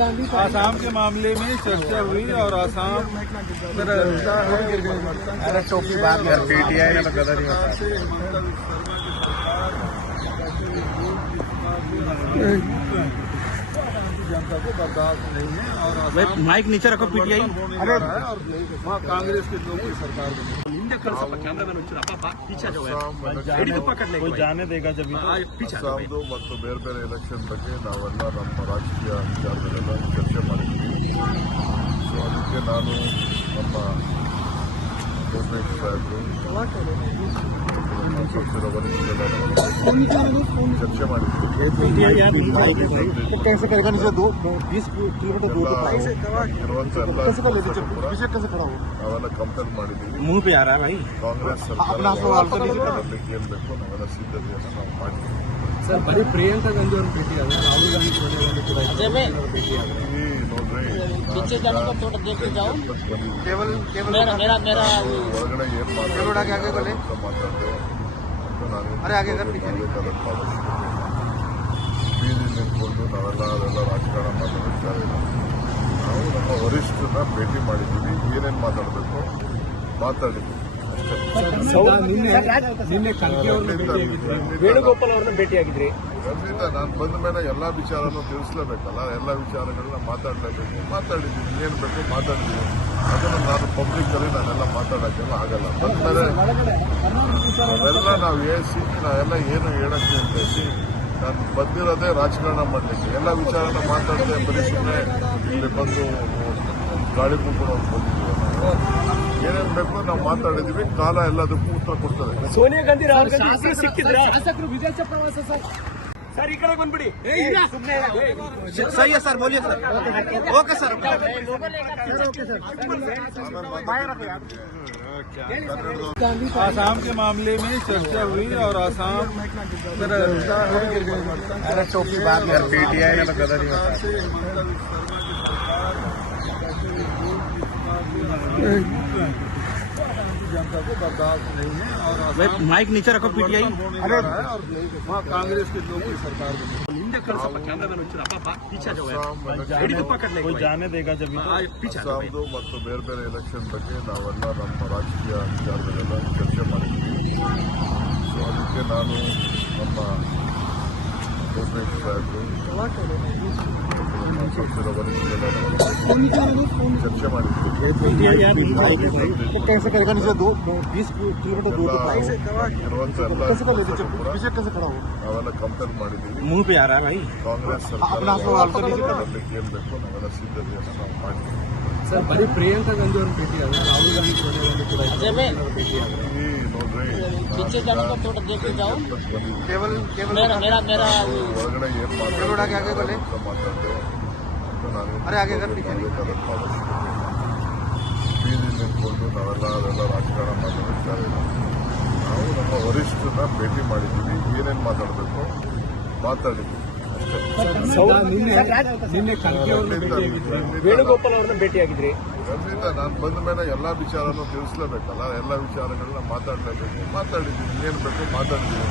आसाम के मामले में चर्चा हुई और आसाम टोपी बात कर पीटीआई ने तो कदर ही होता जनता को बर्दाश्त नहीं है और माइक नीचे रखो पीटीआई अरे और वहाँ कांग्रेस के लोग की सरकार जाने देगा जब ಅಸ್ಸಾಂದು ಮತ್ತು ಬೇರೆ ಬೇರೆ ಎಲೆಕ್ಷನ್ ಬಗ್ಗೆ ನಾವೆಲ್ಲ ನಮ್ಮ ರಾಜಕೀಯ ವಿಚಾರಗಳೆಲ್ಲ ಚರ್ಚೆ ಮಾಡಿದ್ದೀವಿ. ಸೊ ಅದಕ್ಕೆ ನಾನು ನಮ್ಮ ಭೂಪೇಶ್ ಸಾಹೇಬರು ಪಕ್ಷದ ವರಿಷ್ಠರೆಲ್ಲ ಚರ್ಚೆ ಮಾಡಿದ್ದೀವಿ. ನಾವೆಲ್ಲ ಕಂಪೇರ್ ಮಾಡಿದ್ದೀವಿ. ಕಾಂಗ್ರೆಸ್ ಸರ್ಕಾರ ಬರಲಿಕ್ಕೆ ಏನ್ ಬೇಕು ನಾವೆಲ್ಲ ಸಿದ್ಧತೆಯನ್ನು ನಾವು ಮಾಡಿದ್ದೀವಿ. ಸರ್ ಬರೀ ಪ್ರಿಯಾಂಕಾ ಗಾಂಧಿ ಅವರು ಭೇಟಿ ಆದ್ರೆ ರಾಹುಲ್ ಗಾಂಧಿ ಭೇಟಿ ಹೊರಗಡೆ ಏನ್ ಮಾತಾಡ್ತೇವೆ ಬೀದಿ ನಿಂತ್ಕೊಂಡು ನಾವೆಲ್ಲ ಅದೆಲ್ಲ ರಾಜಕಾರಣ ಮಾತಾಡ್ತಾರೆ. ನಾವು ನಮ್ಮ ವರಿಷ್ಠರನ್ನ ಭೇಟಿ ಮಾಡಿದ್ದೀವಿ. ಏನೇನು ಮಾತಾಡಬೇಕು ಮಾತಾಡಿದ್ದೀವಿ. ನಿನ್ನೆ ವೇಣುಗೋಪಾಲ್ ಅವ್ರನ್ನ ಭೇಟಿಯಾಗಿದ್ರಿ. ಖಂಡಿತ ನಾನು ಬಂದ ಮೇಲೆ ಎಲ್ಲಾ ವಿಚಾರನೂ ತಿಳಿಸ್ಲೇಬೇಕಲ್ಲ. ಎಲ್ಲ ವಿಚಾರಗಳನ್ನ ಮಾತಾಡಲೇಬೇಕು. ಮಾತಾಡಿದ್ದೀನಿ, ಏನ್ ಬೇಕು ಮಾತಾಡಿದ್ದೀನಿ. ಅದನ್ನು ನಾನು ಪಬ್ಲಿಕ್ ಅಲ್ಲಿ ನಾನೆಲ್ಲ ಮಾತಾಡೋಕ್ಕೆಲ್ಲ ಆಗಲ್ಲ. ಬಂದ್ಮೇಲೆ ಅವೆಲ್ಲ ನಾವು ನಾವೆಲ್ಲ ಏನು ಹೇಳಕ್ಕೆ ಅಂತ ಹೇಳಿ ನಾನು ಬಂದಿರೋದೇ ರಾಜಕಾರಣ ಮಾಡಲಿಕ್ಕೆ. ಎಲ್ಲ ವಿಚಾರನ ಮಾತಾಡದೆ ಬರೀ ಸುಮ್ಮನೆ ಇಲ್ಲಿ ಬಂದು ಗಾಳಿ ಮುಗ್ಕೊಂಡು ಬಂದಿದ್ದೀವಿ. ಏನೇನು ಬೇಕು ನಾವು ಮಾತಾಡಿದೀವಿ. ಕಾಲ ಎಲ್ಲದಕ್ಕೂ ಉತ್ತರ ಕೊಡ್ತದೆ. ಸೋನಿಯಾ ಗಾಂಧಿ ರಾಹುಲ್ ಗಾಂಧಿ ಸಿಕ್ಕಿದ್ರೆ ಶಾಸಕರು ವಿದೇಶ ಪ್ರವಾಸ ಸರ್ ಈ ಕಡೆ ಬಂದ್ಬಿಡಿ. ಸही है सर, बोलिए सर. Okay sir. आसाम के मामले में चर्चा हुई और आसाम टोपी बात कर पीटीआई ने तो कदर ही होता जनता को बर्दाश्त नहीं है और माइक नीचे रखो पीटीआई अरे और वहाँ कांग्रेस के लोग की सरकार जाने देगा जब ಅಸ್ಸಾಂದು ಮತ್ತು ಬೇರೆ ಬೇರೆ ಎಲೆಕ್ಷನ್ ಬಗ್ಗೆ ನಾವೆಲ್ಲ ನಮ್ಮ ರಾಜಕೀಯ ವಿಚಾರಗಳೆಲ್ಲ ಚರ್ಚೆ ಮಾಡಿದ್ದೀವಿ. ಸೊ ಅದಕ್ಕೆ ನಾನು ನಮ್ಮ ಭೂಪೇಶ್ ಸಾಹೇಬರು ಪಕ್ಷದ ವರಿಷ್ಠರೆಲ್ಲ ಚರ್ಚೆ ಮಾಡಿದ್ದೀವಿ. ನಾವೆಲ್ಲ ಕಂಪೇರ್ ಮಾಡಿದ್ದೀವಿ. ಕಾಂಗ್ರೆಸ್ ಸರ್ಕಾರ ಬರಲಿಕ್ಕೆ ಏನ್ ಬೇಕು ನಾವೆಲ್ಲ ಸಿದ್ಧತೆಯನ್ನು ನಾವು ಮಾಡಿದ್ದೀವಿ. ಸರ್ ಬರೀ ಪ್ರಿಯಾಂಕಾ ಗಾಂಧಿ ಅವರು ಭೇಟಿ ಆದ್ರೆ ರಾಹುಲ್ ಗಾಂಧಿ ಹೊರಗಡೆ ಏನ್ ಮಾತಾಡ್ತೇವೆ ಬೀದಿ ನಿಂತ್ಕೊಂಡು ನಾವೆಲ್ಲ ಅದೆಲ್ಲ ರಾಜಕಾರಣ ಮಾತಾಡ್ತಾರೆ. ನಾವು ನಮ್ಮ ವರಿಷ್ಠರನ್ನ ಭೇಟಿ ಮಾಡಿದ್ದೀವಿ. ಏನೇನು ಮಾತಾಡಬೇಕು ಮಾತಾಡಿದ್ದೀವಿ. ನಿನ್ನೆ ವೇಣುಗೋಪಾಲ್ ಅವ್ರನ್ನ ಭೇಟಿಯಾಗಿದ್ರಿ. ಖಂಡಿತ ನಾನು ಬಂದ ಮೇಲೆ ಎಲ್ಲಾ ವಿಚಾರನೂ ತಿಳಿಸ್ಲೇಬೇಕಲ್ಲ. ಎಲ್ಲ ವಿಚಾರಗಳನ್ನ ಮಾತಾಡಲೇಬೇಕು. ಮಾತಾಡಿದ್ದೀನಿ, ಏನ್ ಬೇಕು ಮಾತಾಡಿದ್ದೀನಿ.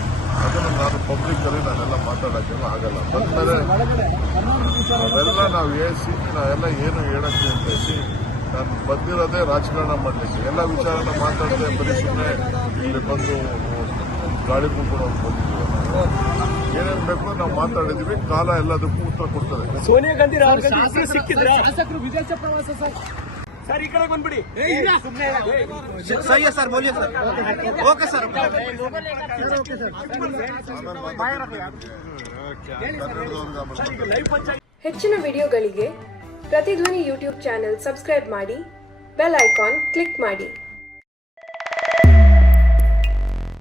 ಅದನ್ನು ನಾನು ಪಬ್ಲಿಕ್ ಅಲ್ಲಿ ನಾನೆಲ್ಲ ಮಾತಾಡೋಕ್ಕೆಲ್ಲ ಆಗಲ್ಲ. ಬಂದ್ಮೇಲೆ ಅವೆಲ್ಲ ನಾವು ನಾವೆಲ್ಲ ಏನು ಹೇಳಕ್ಕೆ ಅಂತ ಹೇಳಿ ನಾನು ಬಂದಿರೋದೇ ರಾಜಕಾರಣ ಮಾಡಲಿಕ್ಕೆ. ಎಲ್ಲ ವಿಚಾರನ ಮಾತಾಡದೆ ಬರೀ ಸುಮ್ಮನೆ ಇಲ್ಲಿ ಬಂದು ಗಾಳಿ ಮುಗ್ಕೊಂಡು ಬಂದಿದ್ದೀವಿ. ಏನೇನು ಬೇಕು ನಾವು ಮಾತಾಡಿದೀವಿ. ಕಾಲ ಎಲ್ಲದಕ್ಕೂ ಉತ್ತರ ಕೊಡ್ತದೆ. ಸೋನಿಯಾ ಗಾಂಧಿ ರಾಹುಲ್ ಗಾಂಧಿ ಸಿಕ್ಕಿದ್ರೆ ಶಾಸಕರು ವಿದೇಶ ಪ್ರವಾಸ ಸರ್ ಈ ಕಡೆ ಬಂದ್ಬಿಡಿ. सही है सर, बोलिए सर. Okay sir. ಹೆಚ್ಚಿನ ವಿಡಿಯೋಗಳಿಗೆ ಪ್ರತಿಧ್ವನಿ ಯೂಟ್ಯೂಬ್ ಚಾನೆಲ್ ಸಬ್ಸ್ಕ್ರೈಬ್ ಮಾಡಿ, ಬೆಲ್ ಐಕಾನ್ ಕ್ಲಿಕ್ ಮಾಡಿ.